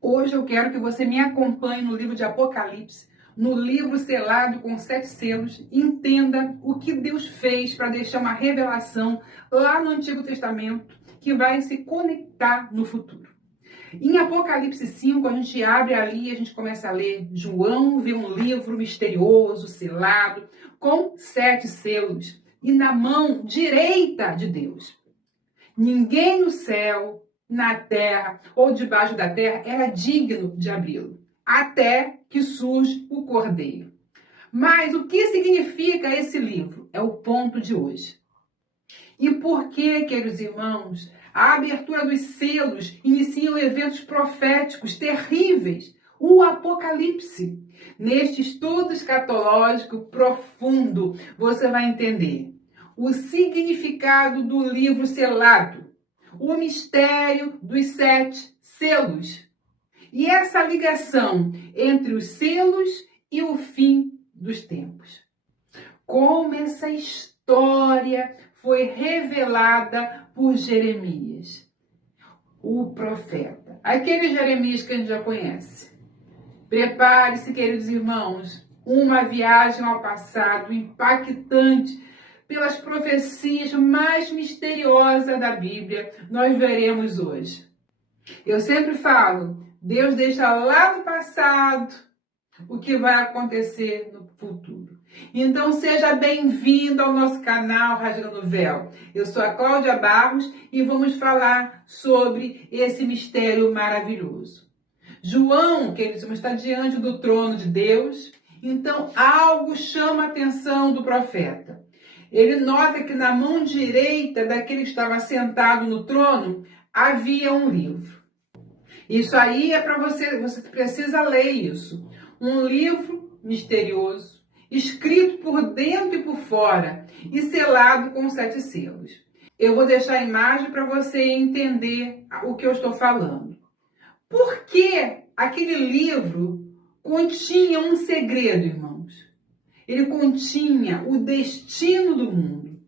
Hoje eu quero que você me acompanhe no livro de Apocalipse, no livro selado com 7 selos, e entenda o que Deus fez para deixar uma revelação lá no Antigo Testamento que vai se conectar no futuro. Em Apocalipse 5, a gente abre ali, a gente começa a ler. João vê um livro misterioso, selado, com 7 selos, e na mão direita de Deus. Ninguém no céu, na terra ou debaixo da terra era digno de abri-lo, até que surge o Cordeiro. Mas o que significa esse livro? É o ponto de hoje. E por que, queridos irmãos, a abertura dos selos iniciam eventos proféticos terríveis? O Apocalipse. Neste estudo escatológico profundo, você vai entender o significado do livro selado, o mistério dos 7 selos e essa ligação entre os selos e o fim dos tempos. Como essa história foi revelada por Jeremias, o profeta. Aquele Jeremias que a gente já conhece. Prepare-se, queridos irmãos, uma viagem ao passado impactante pelas profecias mais misteriosas da Bíblia, nós veremos hoje. Eu sempre falo, Deus deixa lá no passado o que vai acontecer no futuro. Então seja bem-vindo ao nosso canal Rasgando o Véu. Eu sou a Cláudia Barros e vamos falar sobre esse mistério maravilhoso. João, queridos, está diante do trono de Deus, então algo chama a atenção do profeta. Ele nota que na mão direita daquele que estava sentado no trono havia um livro. Isso aí é para você precisa ler isso. Um livro misterioso, escrito por dentro e por fora e selado com 7 selos. Eu vou deixar a imagem para você entender o que eu estou falando. Por que aquele livro continha um segredo, irmãos? Ele continha o destino do mundo.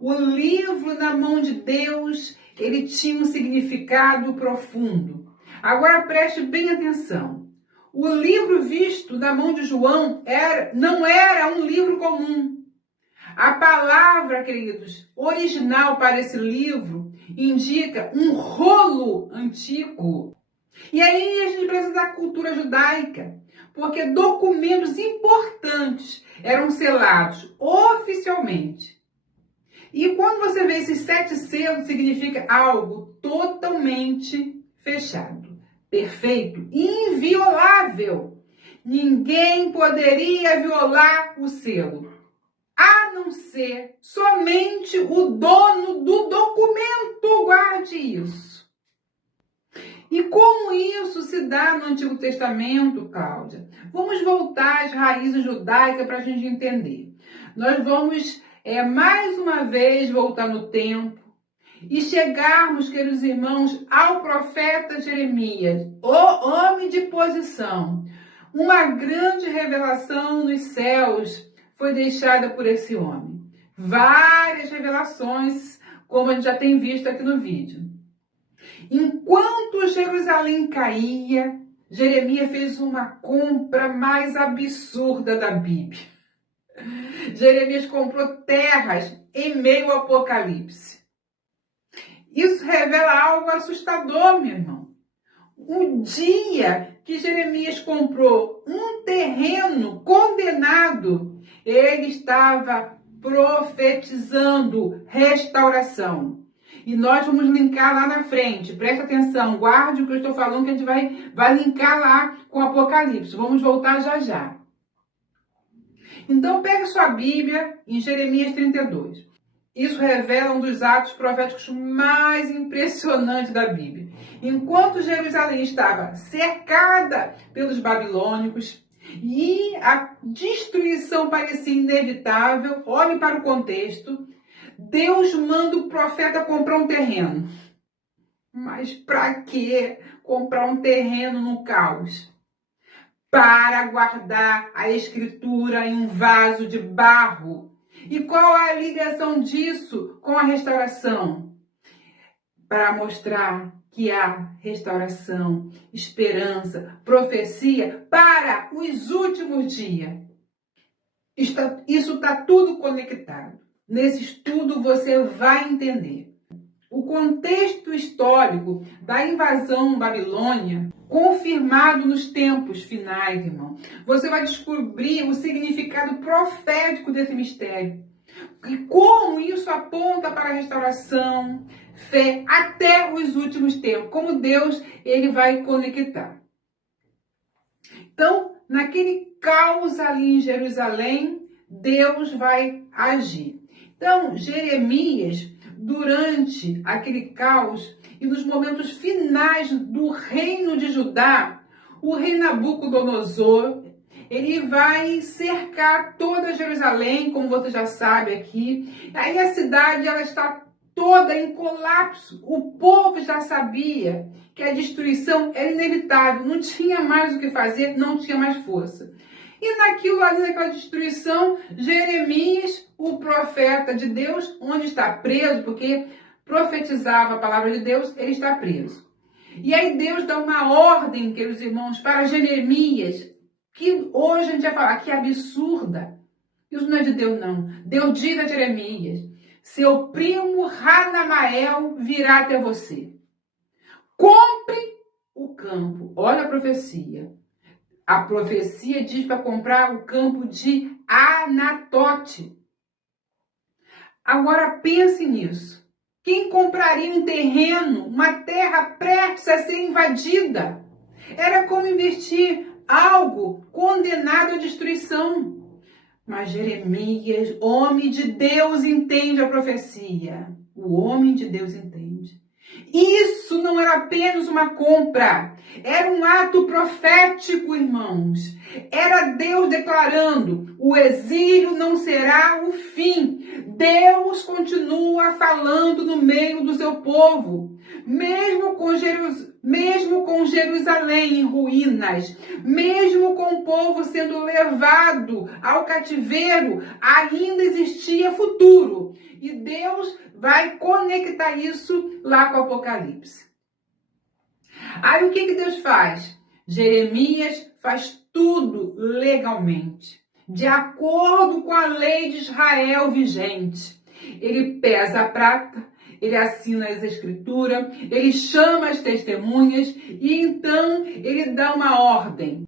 O livro na mão de Deus, ele tinha um significado profundo. Agora preste bem atenção. O livro visto na mão de João não era um livro comum. A palavra, queridos, original para esse livro indica um rolo antigo. E aí a gente precisa da cultura judaica, porque documentos importantes eram selados oficialmente. E quando você vê esses 7 selos, significa algo totalmente fechado, perfeito, inviolável. Ninguém poderia violar o selo, a não ser somente o dono do documento. Guarde isso. E como isso se dá no Antigo Testamento, Cláudia? Vamos voltar às raízes judaicas para a gente entender. Nós vamos, mais uma vez, voltar no tempo e chegarmos, queridos irmãos, ao profeta Jeremias, o homem de posição. Uma grande revelação nos céus foi deixada por esse homem. Várias revelações, como a gente já tem visto aqui no vídeo. Enquanto Jerusalém caía, Jeremias fez uma compra mais absurda da Bíblia. Jeremias comprou terras em meio ao Apocalipse. Isso revela algo assustador, meu irmão. O dia que Jeremias comprou um terreno condenado, ele estava profetizando restauração. E nós vamos linkar lá na frente. Presta atenção, guarde o que eu estou falando, que a gente vai linkar lá com o Apocalipse. Vamos voltar já já. Então, pegue sua Bíblia em Jeremias 32. Isso revela um dos atos proféticos mais impressionantes da Bíblia. Enquanto Jerusalém estava cercada pelos babilônicos e a destruição parecia inevitável, olhe para o contexto, Deus manda o profeta comprar um terreno. Mas para que comprar um terreno no caos? Para guardar a escritura em um vaso de barro. E qual é a ligação disso com a restauração? Para mostrar que há restauração, esperança, profecia para os últimos dias. Isso está tudo conectado. Nesse estudo você vai entender o contexto histórico da invasão babilônia, confirmado nos tempos finais, irmão. Você vai descobrir o significado profético desse mistério e como isso aponta para a restauração, fé, até os últimos tempos. Como Deus ele vai conectar. Então, naquele caos ali em Jerusalém, Deus vai agir. Então, Jeremias, durante aquele caos e nos momentos finais do reino de Judá, o rei Nabucodonosor, ele vai cercar toda Jerusalém, como você já sabe aqui. Aí a cidade ela está toda em colapso. O povo já sabia que a destruição era inevitável, não tinha mais o que fazer, não tinha mais força. E naquilo ali, naquela destruição, Jeremias, o profeta de Deus, onde está preso, porque profetizava a palavra de Deus, ele está preso. E aí Deus dá uma ordem, queridos irmãos, para Jeremias, que hoje a gente vai falar que é absurda. Isso não é de Deus, não. Deus diz a Jeremias: seu primo Hanamael virá até você. Compre o campo. Olha a profecia. A profecia diz para comprar o campo de Anatote. Agora pense nisso. Quem compraria um terreno, uma terra prestes a ser invadida? Era como investir algo condenado à destruição. Mas Jeremias, homem de Deus, entende a profecia. O homem de Deus entende. Isso não era apenas uma compra, era um ato profético, irmãos. Era Deus declarando: o exílio não será o fim. Deus continua falando no meio do seu povo. Mesmo com Jerusalém em ruínas, mesmo com o povo sendo levado ao cativeiro, ainda existia futuro. E Deus vai conectar isso lá com o Apocalipse. Aí o que Deus faz? Jeremias faz tudo legalmente, de acordo com a lei de Israel vigente. Ele pesa a prata, ele assina as escrituras, ele chama as testemunhas e então ele dá uma ordem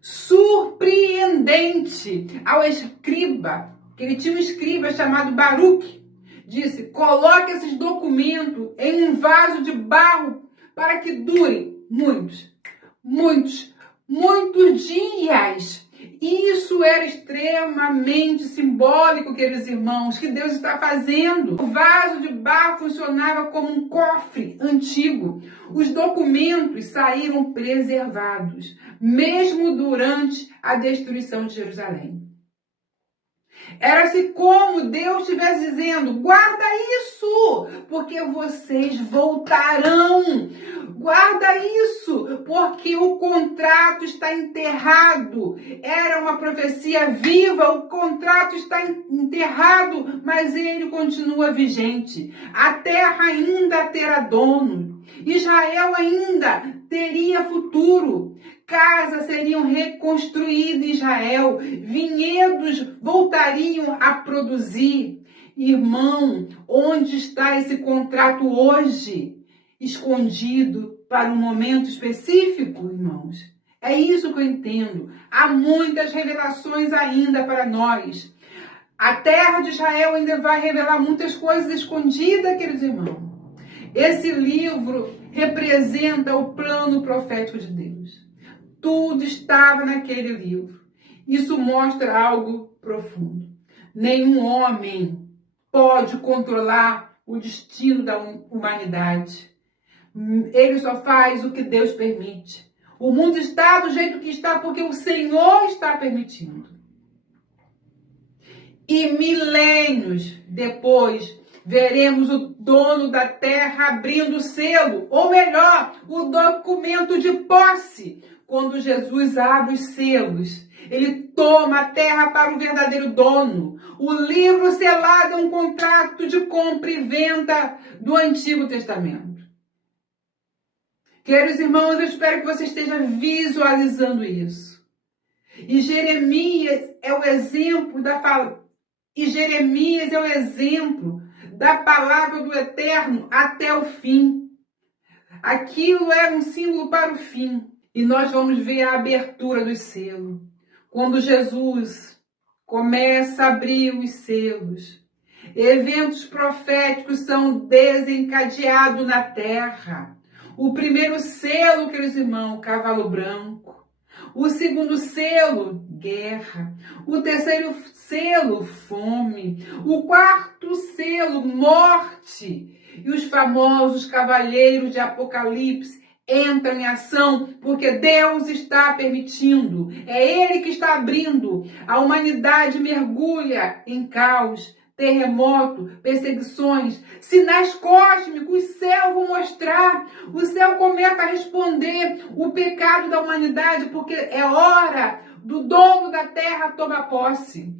surpreendente ao escriba, que ele tinha um escriba chamado Baruque. Disse: coloque esses documentos em um vaso de barro para que durem muitos dias. Isso era extremamente simbólico, queridos irmãos, que Deus está fazendo. O vaso de barro funcionava como um cofre antigo. Os documentos saíram preservados, mesmo durante a destruição de Jerusalém. Era-se como Deus estivesse dizendo: guarda isso, porque vocês voltarão. Guarda isso, porque o contrato está enterrado. Era uma profecia viva, o contrato está enterrado, mas ele continua vigente. A terra ainda terá dono. Israel ainda teria futuro. Casas seriam reconstruídas em Israel, vinhedos voltariam a produzir. Irmão, onde está esse contrato hoje? Escondido para um momento específico, irmãos? É isso que eu entendo. Há muitas revelações ainda para nós. A terra de Israel ainda vai revelar muitas coisas escondidas, queridos irmãos. Esse livro representa o plano profético de Deus. Tudo estava naquele livro. Isso mostra algo profundo. Nenhum homem pode controlar o destino da humanidade. Ele só faz o que Deus permite. O mundo está do jeito que está porque o Senhor está permitindo. E milênios depois, veremos o dono da terra abrindo o selo, ou melhor, o documento de posse. Quando Jesus abre os selos, ele toma a terra para o verdadeiro dono. O livro selado é um contrato de compra e venda do Antigo Testamento. Queridos irmãos, eu espero que você esteja visualizando isso. E Jeremias é o exemplo da palavra do Eterno até o fim. Aquilo era um símbolo para o fim. E nós vamos ver a abertura dos selos. Quando Jesus começa a abrir os selos, eventos proféticos são desencadeados na terra. O primeiro selo, queridos irmãos, cavalo branco. O segundo selo, guerra. O terceiro selo, fome. O quarto selo, morte. E os famosos cavaleiros de Apocalipse entram em ação porque Deus está permitindo. É Ele que está abrindo. A humanidade mergulha em caos, terremoto, perseguições, sinais cósmicos. O céu vão mostrar. O céu começa a responder o pecado da humanidade, porque é hora do dono da terra tomar posse.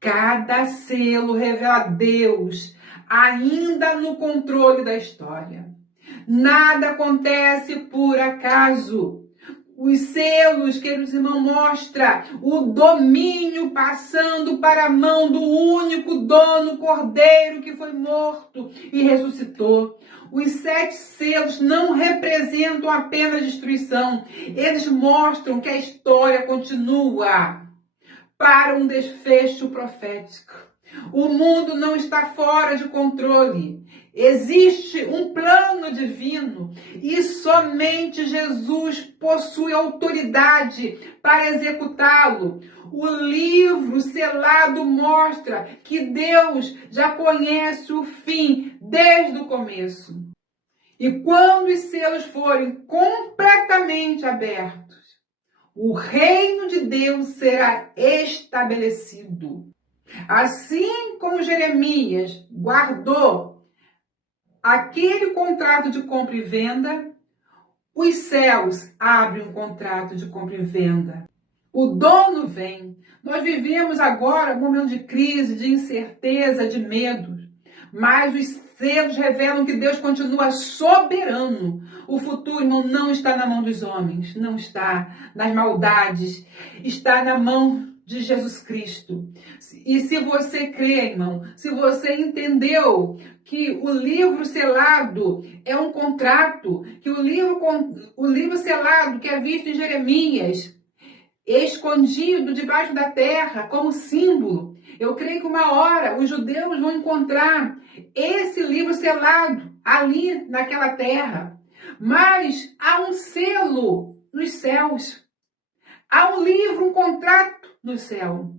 Cada selo revela Deus ainda no controle da história. Nada acontece por acaso. Os selos, queridos irmãos, mostram o domínio passando para a mão do único dono, Cordeiro, que foi morto e ressuscitou. Os 7 selos não representam apenas destruição. Eles mostram que a história continua para um desfecho profético. O mundo não está fora de controle. Existe um plano divino e somente Jesus possui autoridade para executá-lo. O livro selado mostra que Deus já conhece o fim desde o começo. E quando os selos forem completamente abertos, o reino de Deus será estabelecido. Assim como Jeremias guardou aquele contrato de compra e venda, os céus abrem um contrato de compra e venda. O dono vem. Nós vivemos agora um momento de crise, de incerteza, de medo. Mas os selos revelam que Deus continua soberano. O futuro, irmão, não está na mão dos homens, não está nas maldades, está na mão de Jesus Cristo. E se você crê, irmão, se você entendeu que o livro selado é um contrato, que o livro selado que é visto em Jeremias, escondido debaixo da terra como símbolo, eu creio que uma hora os judeus vão encontrar esse livro selado ali naquela terra. Mas há um selo nos céus. Há um livro, um contrato no céu.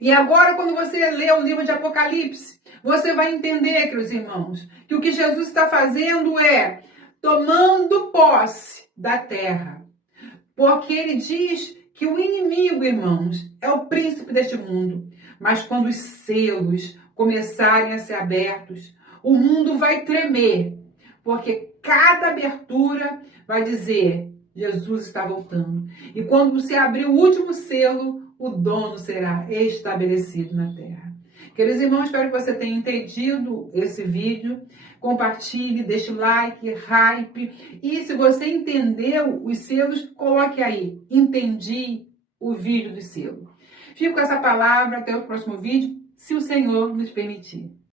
E agora, quando você lê o livro de Apocalipse, você vai entender, queridos irmãos, que o que Jesus está fazendo é tomando posse da terra. Porque ele diz que o inimigo, irmãos, é o príncipe deste mundo. Mas quando os selos começarem a ser abertos, o mundo vai tremer. Porque cada abertura vai dizer: Jesus está voltando. E quando você abrir o último selo, o dono será estabelecido na terra. Queridos irmãos, espero que você tenha entendido esse vídeo. Compartilhe, deixe like, hype. E se você entendeu os selos, coloque aí: entendi o vídeo do selo. Fico com essa palavra, até o próximo vídeo, se o Senhor nos permitir.